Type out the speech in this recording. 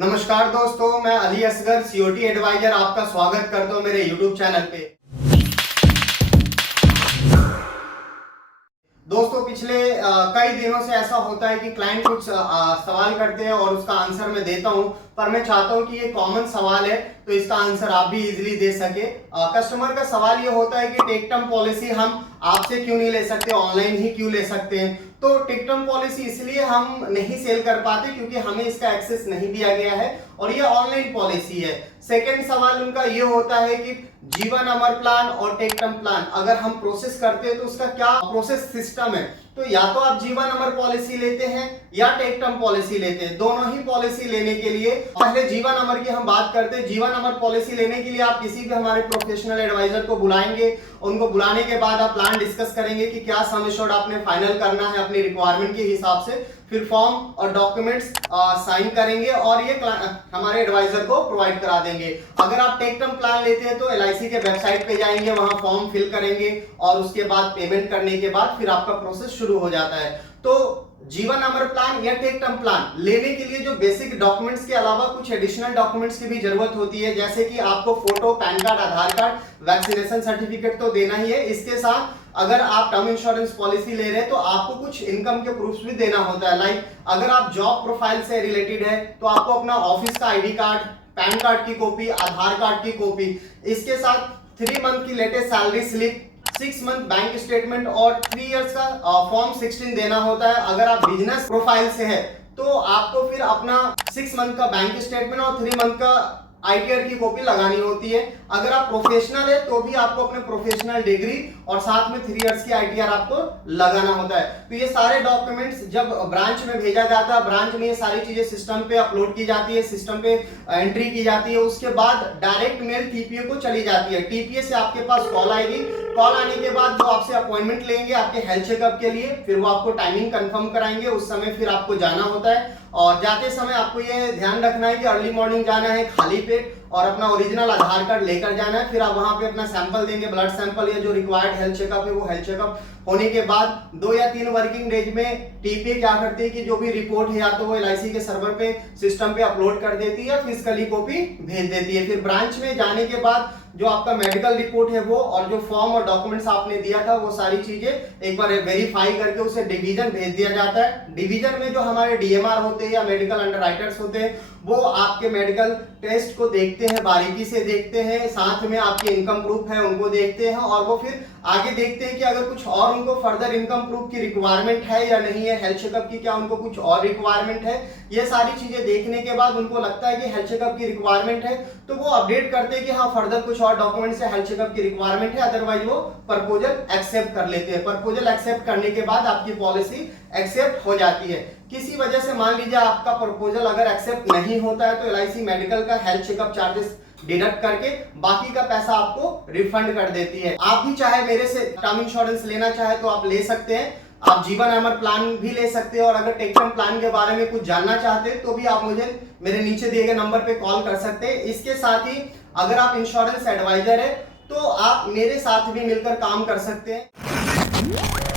नमस्कार दोस्तों, मैं अली असगर सीओटी एडवाइजर आपका स्वागत करता हूं मेरे यूट्यूब चैनल पे। दोस्तों पिछले कई दिनों से ऐसा होता है कि क्लाइंट कुछ सवाल करते हैं और उसका आंसर मैं देता हूं, पर मैं चाहता हूं कि ये कॉमन सवाल है तो इसका आंसर आप भी इजीली दे सके। कस्टमर का सवाल ये होता है कि टेक टर्म पॉलिसी हम आपसे क्यों नहीं ले सकते, ऑनलाइन ही क्यों ले सकते हैं। तो टेक टर्म पॉलिसी इसलिए हम नहीं सेल कर पाते क्योंकि हमें इसका एक्सेस नहीं दिया गया है और ये ऑनलाइन पॉलिसी है। सेकंड सवाल उनका ये होता है कि जीवन अमर प्लान और टेक टर्म प्लान अगर हम प्रोसेस करते हैं तो उसका क्या प्रोसेस सिस्टम है। तो या तो आप जीवन अमर पॉलिसी लेते हैं या टेक टर्म पॉलिसी लेते हैं। दोनों ही पॉलिसी लेने के लिए पहले जीवन अमर की हम बात करते हैं। जीवन अमर पॉलिसी लेने के लिए आप किसी भी हमारे प्रोफेशनल एडवाइजर को बुलाएंगे। उनको बुलाने के बाद आप प्लान डिस्कस करेंगे कि क्या सम एश्योर्ड आपने फाइनल करना है अपनी रिक्वायरमेंट के हिसाब से। फिर फॉर्म और डॉक्यूमेंट्स साइन करेंगे और ये हमारे एडवाइजर को प्रोवाइड करा देंगे। अगर आप टेक टर्म प्लान लेते हैं तो एलआईसी के वेबसाइट पे जाएंगे, वहां फॉर्म फिल करेंगे और उसके बाद पेमेंट करने के बाद फिर आपका प्रोसेस शुरू हो जाता है। तो जीवन अमर प्लान या टेक टर्म प्लान लेने के लिए जो बेसिक डॉक्यूमेंट्स के अलावा कुछ एडिशनल डॉक्यूमेंट्स की भी जरूरत होती है, जैसे कि आपको फोटो, पैन कार्ड, आधार कार्ड, वैक्सीनेशन सर्टिफिकेट तो देना ही है। इसके साथ अगर आप टर्म इंश्योरेंस पॉलिसी ले रहे हैं तो आपको कुछ इनकम के प्रूफ्स भी देना होता है। लाइक अगर आप जॉब प्रोफाइल से रिलेटेड है तो आपको अपना ऑफिस का आईडी कार्ड, पैन कार्ड की कॉपी, आधार कार्ड की कॉपी, इसके साथ 3 मंथ की latest salary slip, 6 month bank statement और 3 इयर्स का फॉर्म 16 देना होता है। अगर आप बिजनेस प्रोफाइल से है तो आपको फिर अपना 6 मंथ का बैंक स्टेटमेंट और 3 मंथ का आईटीआर की कॉपी लगानी होती है। अगर आप प्रोफेशनल है तो भी आपको अपने प्रोफेशनल डिग्री और साथ में 3 इयर्स की आईटीआर आपको लगाना होता है। तो ये सारे डॉक्यूमेंट्स जब ब्रांच में भेजा जाता है, ब्रांच में ये सारी चीजें सिस्टम पे अपलोड की जाती है, सिस्टम पे एंट्री की जाती है। उसके बाद डायरेक्ट मेल टीपीए को चली जाती है। टीपीए से आपके पास कॉल आएगी। कॉल आने के बाद वो आपसे अपॉइंटमेंट लेंगे आपके हेल्थ चेकअप के लिए। फिर वो आपको टाइमिंग कंफर्म कराएंगे, उस समय फिर आपको जाना होता है। और जाते समय आपको ये ध्यान रखना है कि अर्ली मॉर्निंग जाना है खाली पेट और अपना ओरिजिनल आधार कार्ड लेकर जाना है। फिर आप वहां पे अपना सैंपल देंगे, ब्लड सैंपल या जो रिक्वायर्ड हेल्थ चेकअप है वो हेल्थ चेकअप होने के बाद 2 या 3 वर्किंग डेज में टीपीए क्या करती है कि जो भी रिपोर्ट है या तो वो एलआईसी के सर्वर पे सिस्टम पे अपलोड कर देती है, फिजिकली कॉपी भेज देती है। फिर ब्रांच में जाने के बाद जो आपका मेडिकल रिपोर्ट है वो और जो फॉर्म और डॉक्यूमेंट्स आपने दिया था वो सारी चीजें एक बार वेरीफाई करके उसे डिवीजन भेज दिया जाता है। डिवीजन में जो हमारे डीएमआर होते हैं या मेडिकल अंडरराइटर्स होते हैं वो आपके मेडिकल टेस्ट को देखते हैं, बारीकी से देखते हैं, साथ में आपके इनकम प्रूफ है उनको देखते हैं और वो फिर आगे देखते हैं कि अगर कुछ और उनको फर्दर इनकम प्रूफ की रिक्वायरमेंट है या नहीं है, हेल्थ चेकअप की क्या उनको कुछ और रिक्वायरमेंट है। ये सारी चीजें देखने के बाद उनको लगता है कि हेल्थ चेकअप की रिक्वायरमेंट है तो वो अपडेट करते हैं कि हाँ फर्दर कुछ और डॉक्यूमेंट्स है, हेल्थ चेकअप की रिक्वायरमेंट है, अदरवाइज वो प्रपोजल एक्सेप्ट कर लेते हैं। प्रपोजल एक्सेप्ट करने के बाद आपकी पॉलिसी एक्सेप्ट हो जाती है। किसी वजह से मान लीजिए आपका प्रपोजल अगर एक्सेप्ट नहीं होता है तो एलआईसी मेडिकल का हेल्थ चेकअप चार्जेस डिडक्ट करके बाकी का पैसा आपको रिफंड कर देती है। आप भी चाहे मेरे से टर्म इंश्योरेंस लेना चाहे तो आप ले सकते हैं। आप जीवन अमर प्लान भी ले सकते हैं और अगर टेक टर्म प्लान के बारे में कुछ जानना चाहते हैं तो भी आप मुझे मेरे नीचे दिए गए नंबर पे कॉल कर सकते हैं। इसके साथ ही अगर आप इंश्योरेंस एडवाइजर है तो आप मेरे साथ भी मिलकर काम कर सकते हैं।